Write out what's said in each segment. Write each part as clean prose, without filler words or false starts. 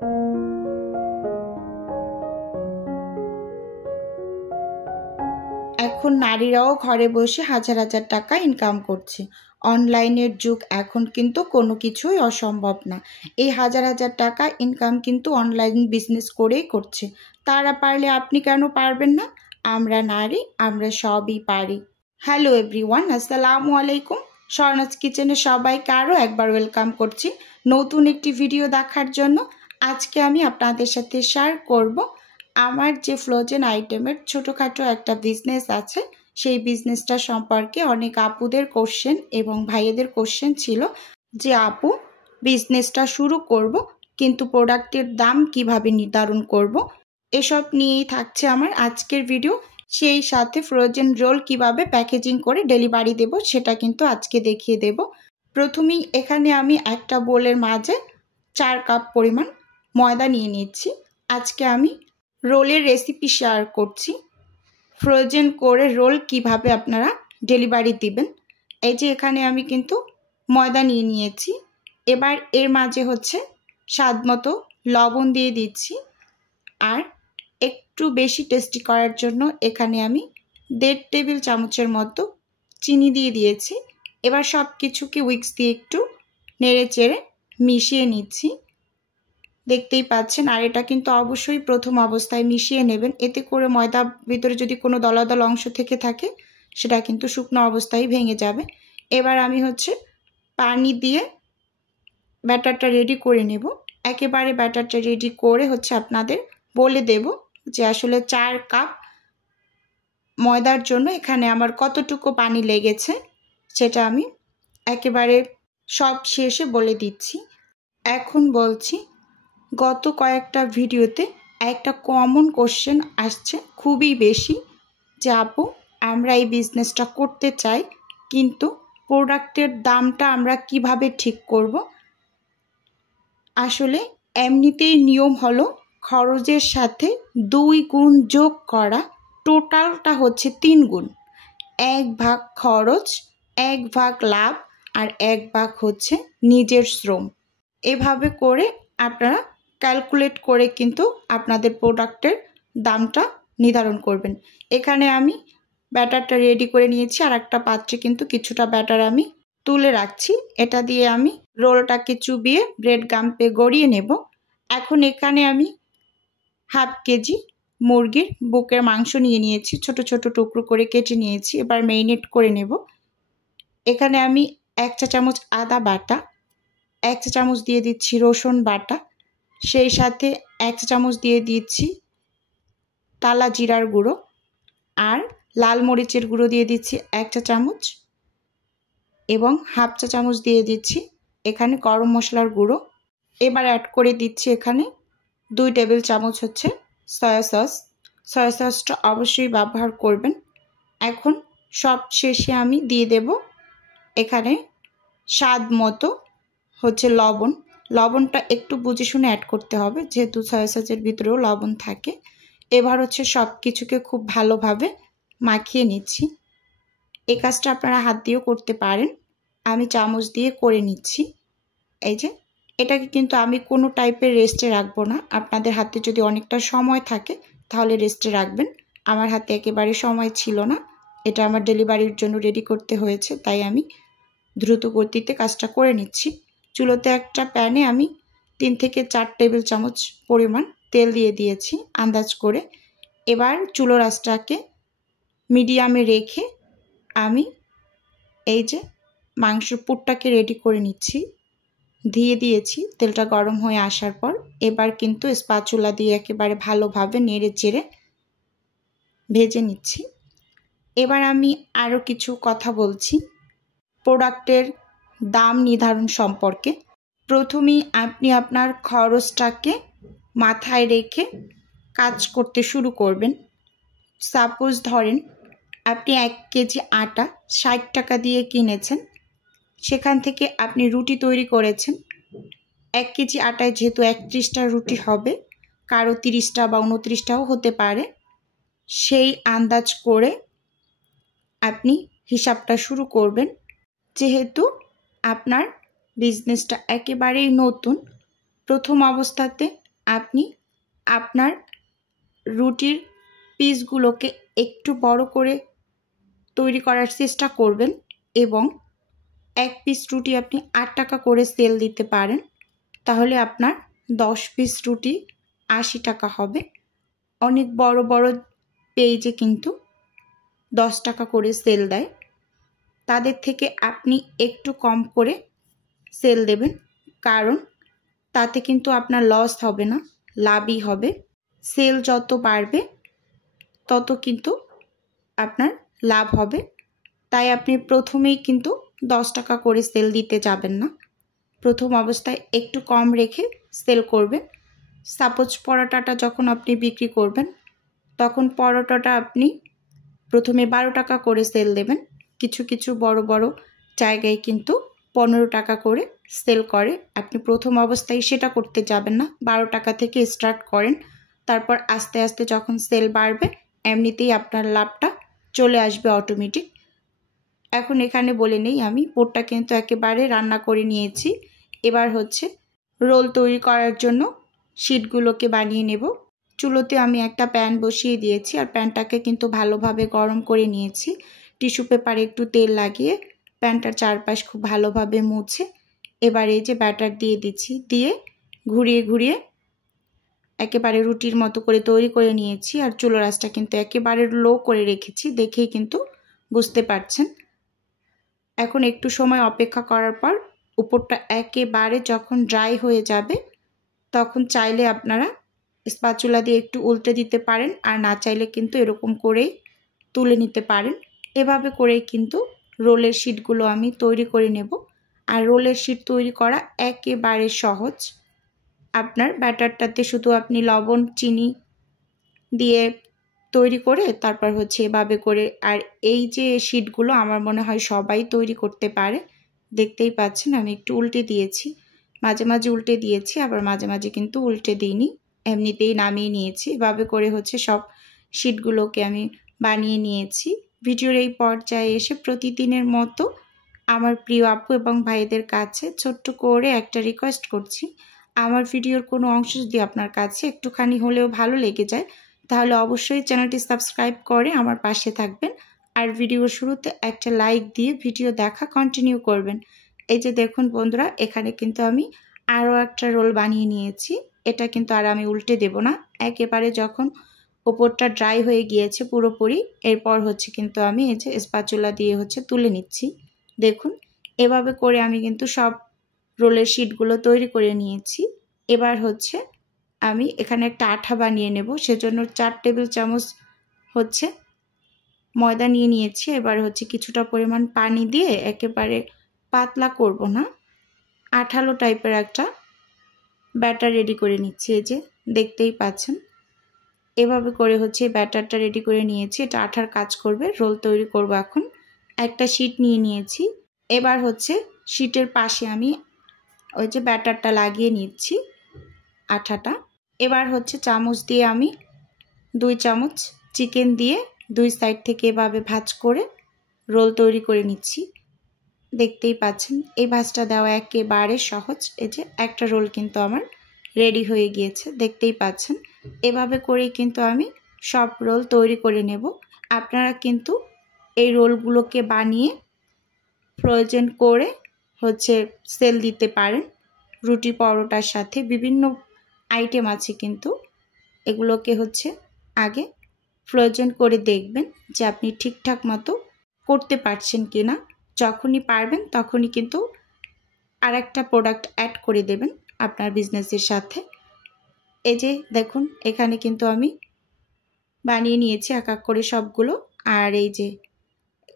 এখন নারীরাও ঘরে বসে হাজার হাজার টাকা ইনকাম করছে। অনলাইনের যুগ, এখন কিন্তু কোনো কিছুই অসম্ভব না। এই হাজার হাজার টাকা ইনকাম কিন্তু অনলাইন বিজনেস করেই করছে। তারা পারলে আপনি কেন পারবেন না? আমরা নারী, আমরা সবই পারি। হ্যালো এভরিওয়ান, আসসালামু আলাইকুম। স্বর্ণাজ কিচেনে সবাইকে আরও একবার ওয়েলকাম করছি নতুন একটি ভিডিও দেখার জন্য। আজকে আমি আপনাদের সাথে শেয়ার করব আমার যে ফ্রোজেন আইটেমের ছোটোখাটো একটা বিজনেস আছে, সেই বিজনেসটা সম্পর্কে অনেক আপুদের কোশ্চেন এবং ভাইয়েদের কোশ্চেন ছিল যে আপু, বিজনেসটা শুরু করব কিন্তু প্রোডাক্টের দাম কিভাবে নির্ধারণ করব। এসব নিয়েই থাকছে আমার আজকের ভিডিও। সেই সাথে ফ্রোজেন রোল কিভাবে প্যাকেজিং করে ডেলিভারি দেব সেটা কিন্তু আজকে দেখিয়ে দেব। প্রথমেই এখানে আমি একটা বোলের মাঝে 4 কাপ পরিমাণ ময়দা নিয়ে নিচ্ছি। আজকে আমি রোলের রেসিপি শেয়ার করছি, ফ্রোজেন করে রোল কিভাবে আপনারা ডেলিভারি দিবেন। এই যে এখানে আমি কিন্তু ময়দা নিয়ে নিয়েছি। এবার এর মাঝে হচ্ছে স্বাদ মতো লবণ দিয়ে দিচ্ছি, আর একটু বেশি টেস্টি করার জন্য এখানে আমি 1.5 টেবিল চামচের মতো চিনি দিয়ে দিয়েছি। এবার সব কিছুকে উইক্স দিয়ে একটু নেড়ে চেড়ে মিশিয়ে নিচ্ছি, দেখতেই পাচ্ছেন। আর এটা কিন্তু অবশ্যই প্রথম অবস্থায় মিশিয়ে নেবেন, এতে করে ময়দার ভিতরে যদি কোনো দলাদল অংশ থেকে থাকে সেটা কিন্তু শুকনো অবস্থায় ভেঙে যাবে। এবার আমি হচ্ছে পানি দিয়ে ব্যাটারটা রেডি করে নেব। একেবারে ব্যাটারটা রেডি করে হচ্ছে আপনাদের বলে দেব যে আসলে 4 কাপ ময়দার জন্য এখানে আমার কতটুকু পানি লেগেছে, সেটা আমি একেবারে সব শেষে বলে দিচ্ছি। এখন বলছি, গত কয়েকটা ভিডিওতে একটা কমন কোশ্চেন আসছে খুবই বেশি যে আপু, আমরা এই বিজনেসটা করতে চাই কিন্তু প্রোডাক্টের দামটা আমরা কিভাবে ঠিক করব। আসলে এমনিতেই নিয়ম হলো খরচের সাথে 2 গুণ যোগ করা, টোটালটা হচ্ছে 3 গুণ। 1 ভাগ খরচ, 1 ভাগ লাভ, আর 1 ভাগ হচ্ছে নিজের শ্রম। এভাবে করে আপনারা ক্যালকুলেট করে কিন্তু আপনাদের প্রোডাক্টের দামটা নির্ধারণ করবেন। এখানে আমি ব্যাটারটা রেডি করে নিয়েছি, আর একটা পাত্রে কিন্তু কিছুটা ব্যাটার আমি তুলে রাখছি। এটা দিয়ে আমি রোলটাকে চুবিয়ে ব্রেড গাম্পে গড়িয়ে নেব। এখন এখানে আমি 1/2 কেজি মুরগির বুকের মাংস নিয়ে নিয়েছি, ছোট ছোট টুকরো করে কেটে নিয়েছি। এবার ম্যারিনেট করে নেব। এখানে আমি 1 চা চামচ আদা বাটা, 1 চা চামচ দিয়ে দিচ্ছি রসুন বাটা, সেই সাথে 1 চা চামচ দিয়ে দিচ্ছি টালা জিরার গুঁড়ো, আর লাল মরিচের গুঁড়ো দিয়ে দিচ্ছি 1 চা চামচ, এবং 1/2 চা চামচ দিয়ে দিচ্ছি এখানে গরম মশলার গুঁড়ো। এবার অ্যাড করে দিচ্ছি এখানে 2 টেবিল চামচ হচ্ছে সয়া সস। সয়া সসটা অবশ্যই ব্যবহার করবেন। এখন সব শেষে আমি দিয়ে দেব এখানে স্বাদ মতো হচ্ছে লবণ। লবণটা একটু বুঝে শুনে অ্যাড করতে হবে, যেহেতু সয়া সসের ভিতরেও লবণ থাকে। এবার হচ্ছে সব কিছুকে খুব ভালোভাবে মাখিয়ে নিচ্ছি। এই কাজটা আপনারা হাত দিয়েও করতে পারেন, আমি চামচ দিয়ে করে নিচ্ছি। এই যে এটাকে কিন্তু আমি কোনো টাইপের রেস্টে রাখবো না। আপনাদের হাতে যদি অনেকটা সময় থাকে তাহলে রেস্টে রাখবেন। আমার হাতে একেবারে সময় ছিল না, এটা আমার ডেলিভারির জন্য রেডি করতে হয়েছে, তাই আমি দ্রুত গতিতে কাজটা করে নিচ্ছি। চুলোতে একটা প্যানে আমি 3 থেকে 4 টেবিল চামচ পরিমাণ তেল দিয়ে দিয়েছি আন্দাজ করে। এবার চুলোর আঁচটাকে মিডিয়ামে রেখে আমি এই যে মাংসের পুরটাকে রেডি করে নিচ্ছি, দিয়ে দিয়েছি। তেলটা গরম হয়ে আসার পর এবার কিন্তু স্প্যাচুলা দিয়ে একেবারে ভালোভাবে নেড়ে চেড়ে ভেজে নিচ্ছি। এবার আমি আরও কিছু কথা বলছি প্রোডাক্টের দাম নির্ধারণ সম্পর্কে। প্রথমেই আপনি আপনার খরচটাকে মাথায় রেখে কাজ করতে শুরু করবেন। সাপোজ ধরেন আপনি 1 কেজি আটা 60 টাকা দিয়ে কিনেছেন, সেখান থেকে আপনি রুটি তৈরি করেছেন। 1 কেজি আটায় যেহেতু 31টা রুটি হবে, কারো 30টা বা 29টাও হতে পারে, সেই আন্দাজ করে আপনি হিসাবটা শুরু করবেন। যেহেতু আপনার বিজনেসটা একেবারেই নতুন, প্রথম অবস্থাতে আপনি আপনার রুটির পিসগুলোকে একটু বড় করে তৈরি করার চেষ্টা করবেন এবং এক পিস রুটি আপনি 8 টাকা করে সেল দিতে পারেন, তাহলে আপনার 10 পিস রুটি 80 টাকা হবে। অনেক বড় বড় পেজে কিন্তু 10 টাকা করে সেল দেয়, তাদের থেকে আপনি একটু কম করে সেল দেবেন, কারণ তাতে কিন্তু আপনার লস হবে না, লাভই হবে। সেল যত বাড়বে তত কিন্তু আপনার লাভ হবে। তাই আপনি প্রথমেই কিন্তু 10 টাকা করে সেল দিতে যাবেন না, প্রথম অবস্থায় একটু কম রেখে সেল করবেন। সাপোজ পরোটাটা যখন আপনি বিক্রি করবেন তখন পরোটাটা আপনি প্রথমে 12 টাকা করে সেল দেবেন। কিছু কিছু বড় বড় জায়গায় কিন্তু 15 টাকা করে সেল করে। আপনি প্রথম অবস্থায় সেটা করতে যাবেন না, 12 টাকা থেকে স্টার্ট করেন, তারপর আস্তে আস্তে যখন সেল বাড়বে এমনিতেই আপনার লাভটা চলে আসবে অটোমেটিক। এখন এখানে বলে নেই, আমি পোরটা কিন্তু একেবারে রান্না করে নিয়েছি। এবার হচ্ছে রোল তৈরি করার জন্য শিটগুলোকে বানিয়ে নেব। চুলোতে আমি একটা প্যান বসিয়ে দিয়েছি আর প্যানটাকে কিন্তু ভালোভাবে গরম করে নিয়েছি। টিস্যু পেপারে একটু তেল লাগিয়ে প্যানটার চারপাশ খুব ভালোভাবে মুছে এবার এই যে ব্যাটার দিয়ে দিচ্ছি, দিয়ে ঘুরিয়ে ঘুরিয়ে একেবারে রুটির মতো করে তৈরি করে নিয়েছি। আর চুলোর আঁচটা কিন্তু একেবারে লো করে রেখেছি, দেখেই কিন্তু বুঝতে পারছেন। এখন একটু সময় অপেক্ষা করার পর উপরটা একেবারে যখন ড্রাই হয়ে যাবে তখন চাইলে আপনারা স্প্যাচুলা দিয়ে একটু উল্টে দিতে পারেন, আর না চাইলে কিন্তু এরকম করেই তুলে নিতে পারেন। এভাবে করেই কিন্তু রোলের শিটগুলো আমি তৈরি করে নেব। আর রোলের শিট তৈরি করা একেবারে সহজ। আপনার ব্যাটারটাতে শুধু আপনি লবণ চিনি দিয়ে তৈরি করে তারপর হচ্ছে এভাবে করে, আর এই যে শিটগুলো আমার মনে হয় সবাই তৈরি করতে পারে। দেখতেই পাচ্ছেন আমি একটু উল্টে দিয়েছি, মাঝে মাঝে উল্টে দিয়েছি, আবার মাঝে মাঝে কিন্তু উল্টে দিইনি, এমনিতেই নামিয়ে নিয়েছি। এভাবে করে হচ্ছে সব শিটগুলোকে আমি বানিয়ে নিয়েছি। ভিডিওর এই পর্যায়ে এসে প্রতিদিনের মতো আমার প্রিয় আপু এবং ভাইদের কাছে ছোট্ট করে একটা রিকোয়েস্ট করছি, আমার ভিডিওর কোনো অংশ যদি আপনার কাছে একটুখানি হলেও ভালো লেগে যায় তাহলে অবশ্যই চ্যানেলটি সাবস্ক্রাইব করে আমার পাশে থাকবেন, আর ভিডিওর শুরুতে একটা লাইক দিয়ে ভিডিও দেখা কন্টিনিউ করবেন। এই যে দেখুন বন্ধুরা, এখানে কিন্তু আমি আরও একটা রোল বানিয়ে নিয়েছি। এটা কিন্তু আর আমি উল্টে দেব না, একেবারে যখন ওপরটা ড্রাই হয়ে গিয়েছে পুরোপুরি এরপর হচ্ছে কিন্তু আমি এই যে স্প্যাচুলা দিয়ে হচ্ছে তুলে নিচ্ছি। দেখুন এভাবে করে আমি কিন্তু সব রোলের শিটগুলো তৈরি করে নিয়েছি। এবার হচ্ছে আমি এখানে একটা আঠা বানিয়ে নেব, সেজন্য 4 টেবিল চামচ হচ্ছে ময়দা নিয়ে নিয়েছি। এবার হচ্ছে কিছুটা পরিমাণ পানি দিয়ে একেবারে পাতলা করব না, আঠালো টাইপের একটা ব্যাটার রেডি করে নিচ্ছি। এই যে দেখতেই পাচ্ছেন এভাবে করে হচ্ছে ব্যাটারটা রেডি করে নিয়েছি, এটা আঠার কাজ করবে। রোল তৈরি করব। এখন একটা শিট নিয়ে নিয়েছি, এবার হচ্ছে শিটের পাশে আমি ওই যে ব্যাটারটা লাগিয়ে নিচ্ছি আঠাটা। এবার হচ্ছে চামচ দিয়ে আমি 2 চামচ চিকেন দিয়ে 2 সাইড থেকে এভাবে ভাঁজ করে রোল তৈরি করে নিচ্ছি। দেখতেই পাচ্ছেন এই ভাঁজটা দেওয়া একেবারে সহজ। এই যে একটা রোল কিন্তু আমার রেডি হয়ে গিয়েছে, দেখতেই পাচ্ছেন। এভাবে করেই কিন্তু আমি সব রোল তৈরি করে নেব। আপনারা কিন্তু এই রোলগুলোকে বানিয়ে ফ্রোজেন করে হচ্ছে সেল দিতে পারেন। রুটি পরোটার সাথে বিভিন্ন আইটেম আছে, কিন্তু এগুলোকে হচ্ছে আগে ফ্রোজেন করে দেখবেন যে আপনি ঠিকঠাক মতো করতে পারছেন কিনা। যখনই পারবেন তখনই কিন্তু আরেকটা প্রোডাক্ট অ্যাড করে দেবেন আপনার বিজনেসের সাথে। এই যে দেখুন এখানে কিন্তু আমি বানিয়ে নিয়েছি এক এক করে সবগুলো। আর এই যে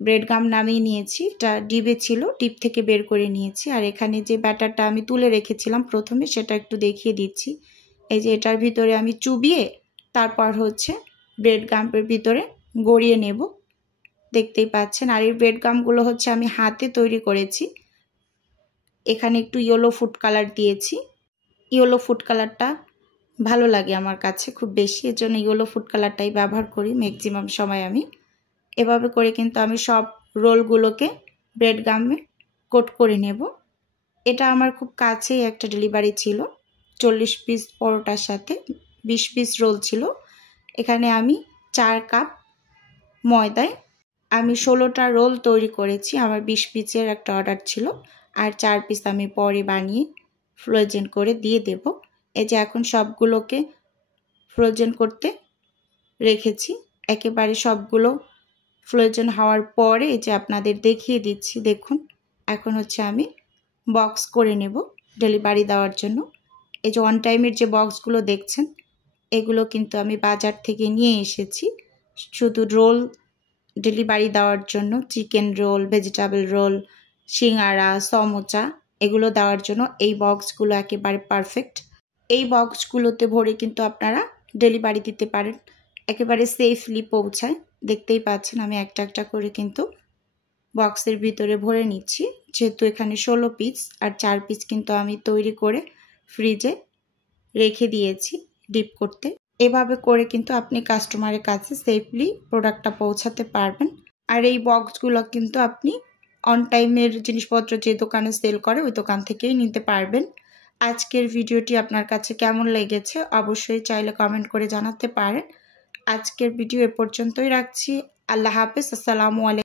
ব্রেড গাম নামিয়ে নিয়েছি, এটা ডিপে ছিল, ডিপ থেকে বের করে নিয়েছি। আর এখানে যে ব্যাটারটা আমি তুলে রেখেছিলাম প্রথমে সেটা একটু দেখিয়ে দিচ্ছি। এই যে এটার ভিতরে আমি চুবিয়ে তারপর হচ্ছে ব্রেড গামের ভিতরে গড়িয়ে নেব, দেখতেই পাচ্ছেন। আর এই ব্রেড গামগুলো হচ্ছে আমি হাতে তৈরি করেছি। এখানে একটু ইয়েলো ফুড কালার দিয়েছি, ইয়েলো ফুড কালারটা ভালো লাগে আমার কাছে খুব বেশি, এর জন্য ইয়েলো ফুড কালারটাই ব্যবহার করি ম্যাক্সিমাম সময় আমি। এভাবে করে কিন্তু আমি সব রোলগুলোকে ব্রেড গামে কোট করে নেব। এটা আমার খুব কাছেই একটা ডেলিভারি ছিল, 40 পিস পরোটার সাথে 20 পিস রোল ছিল। এখানে আমি 4 কাপ ময়দায় আমি 16টা রোল তৈরি করেছি। আমার 20 পিসের একটা অর্ডার ছিল, আর 4 পিস আমি পরে বানিয়ে ফ্রোজেন করে দিয়ে দেব। এই যে এখন সবগুলোকে ফ্রোজেন করতে রেখেছি। একেবারে সবগুলো ফ্রোজেন হওয়ার পরে এই যে আপনাদের দেখিয়ে দিচ্ছি, দেখুন এখন হচ্ছে আমি বক্স করে নেব ডেলিভারি দেওয়ার জন্য। এই যে ওয়ান টাইমের যে বক্সগুলো দেখছেন, এগুলো কিন্তু আমি বাজার থেকে নিয়ে এসেছি শুধু রোল ডেলিভারি দেওয়ার জন্য। চিকেন রোল, ভেজিটেবল রোল, সিঙ্গারা, সমোসা এগুলো দেওয়ার জন্য এই বক্সগুলো একেবারে পারফেক্ট। এই বক্সগুলোতে ভরে কিন্তু আপনারা ডেলিভারি দিতে পারেন, একেবারে সেফলি পৌঁছায়। দেখতেই পাচ্ছেন আমি একটা একটা করে কিন্তু বক্সের ভিতরে ভরে নিচ্ছি, যেহেতু এখানে 16 পিস আর 4 পিস কিন্তু আমি তৈরি করে ফ্রিজে রেখে দিয়েছি ডিপ করতে। এভাবে করে কিন্তু আপনি কাস্টমারের কাছে সেফলি প্রোডাক্টটা পৌঁছাতে পারবেন। আর এই বক্সগুলো কিন্তু আপনি অন টাইমের জিনিসপত্র যে দোকানে সেল করে ওই দোকান থেকেই নিতে পারবেন। আজকের ভিডিওটি আপনার কাছে কেমন লেগেছে অবশ্যই চাইলে কমেন্ট করে জানাতে পারেন। আজকের ভিডিও এ পর্যন্তই রাখছি। আল্লাহ হাফেজ। আসসালামু আলাইকুম।